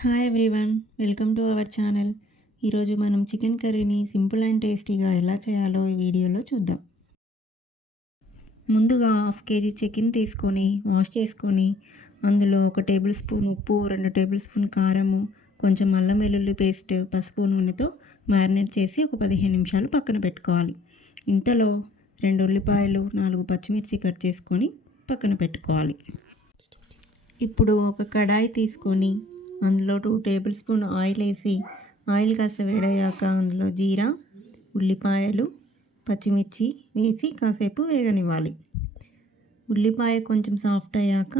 Hi everyone welcome to our channel ఈరోజు మనం chicken కర్రీని సింపుల్ అండ్ టేస్టీగా ఎలా చేయాలో ఈ వీడియోలో చూద్దాం. ముందుగా హాఫ్ కేజీ చికెన్ తీసుకొని వాష్ చేసుకొని అందులో ఒక టేబుల్ స్పూన్ ఉప్పు రెండు టేబుల్ స్పూన్ కారము కొంచెం అల్లం వెల్లుల్లి పేస్ట్ పసుపు నూనెతో మ్యారినేట్ చేసి ఒక పదిహేను నిమిషాలు పక్కన పెట్టుకోవాలి. ఇంతలో రెండు ఉల్లిపాయలు నాలుగు పచ్చిమిర్చి కట్ చేసుకొని పక్కన పెట్టుకోవాలి. ఇప్పుడు ఒక కడాయి తీసుకొని అందులో టూ టేబుల్ స్పూన్ ఆయిల్ వేసి ఆయిల్ కాస్త వేడయ్యాక అందులో జీరా ఉల్లిపాయలు పచ్చిమిర్చి వేసి కాసేపు వేగనివ్వాలి. ఉల్లిపాయ కొంచెం సాఫ్ట్ అయ్యాక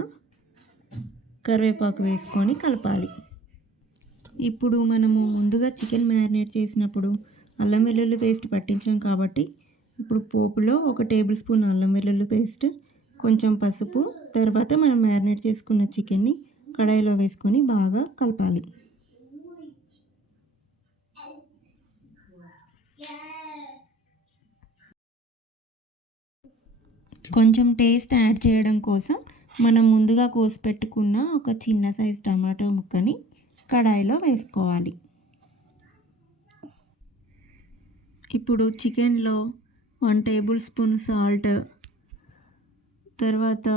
కరివేపాకు వేసుకొని కలపాలి. ఇప్పుడు మనము ముందుగా చికెన్ మ్యారినేట్ చేసినప్పుడు అల్లం వెల్లుల్లి పేస్ట్ పట్టించాం కాబట్టి ఇప్పుడు పోపులో ఒక టేబుల్ స్పూన్ అల్లం వెల్లుల్లి పేస్ట్ కొంచెం పసుపు తర్వాత మనం మ్యారినేట్ చేసుకున్న చికెన్ని కడాయిలో వేసుకొని బాగా కలపాలి. కొంచెం టేస్ట్ యాడ్ చేయడం కోసం మనం ముందుగా కోసి పెట్టుకున్న ఒక చిన్న సైజ్ టమాటో ముక్కని కడాయిలో వేసుకోవాలి. ఇప్పుడు చికెన్లో వన్ టేబుల్ స్పూన్ సాల్ట్ తర్వాత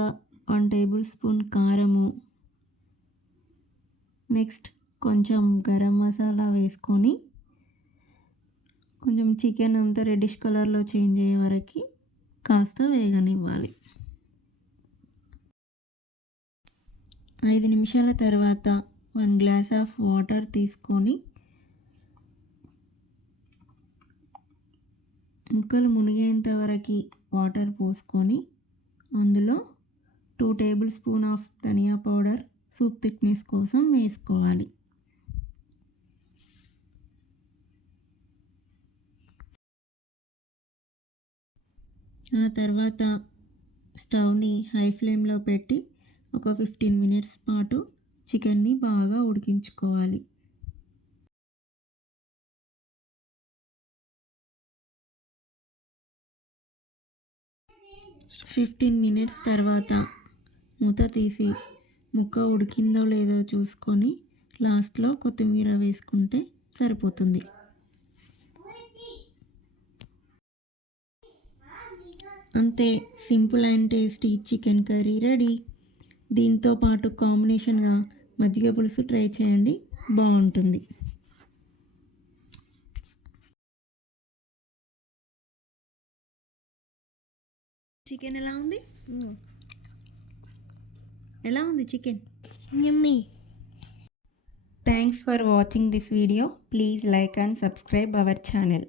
వన్ టేబుల్ స్పూన్ కారము నెక్స్ట్ కొంచెం గరం మసాలా వేసుకొని కొంచెం చికెన్ అంతా రెడ్డిష్ కలర్లో చేంజ్ అయ్యే వరకు కాస్త వేగనివ్వాలి. ఐదు నిమిషాల తర్వాత వన్ గ్లాస్ ఆఫ్ వాటర్ తీసుకొని ముక్కలు మునిగేంత వరకు వాటర్ పోసుకొని అందులో two tablespoon of dhania powder soup thickness కోసం వేసుకోవాలి. ఆ తర్వాత స్టవ్ని హై ఫ్లేమ్లో పెట్టి ఒక ఫిఫ్టీన్ మినిట్స్ పాటు చికెన్ని బాగా ఉడికించుకోవాలి. ఫిఫ్టీన్ మినిట్స్ తర్వాత మూత తీసి ముక్క ఉడికిందో లేదో చూసుకొని లాస్ట్లో కొత్తిమీర వేసుకుంటే సరిపోతుంది. అంతే simple and tasty chicken curry ready. దీంతో పాటు కాంబినేషన్గా మజ్జిగ పులుసు ట్రై చేయండి బాగుంటుంది. చికెన్ ఎలా ఉంది? ఎలా ఉంది chicken. Thanks for watching this video please like and subscribe our channel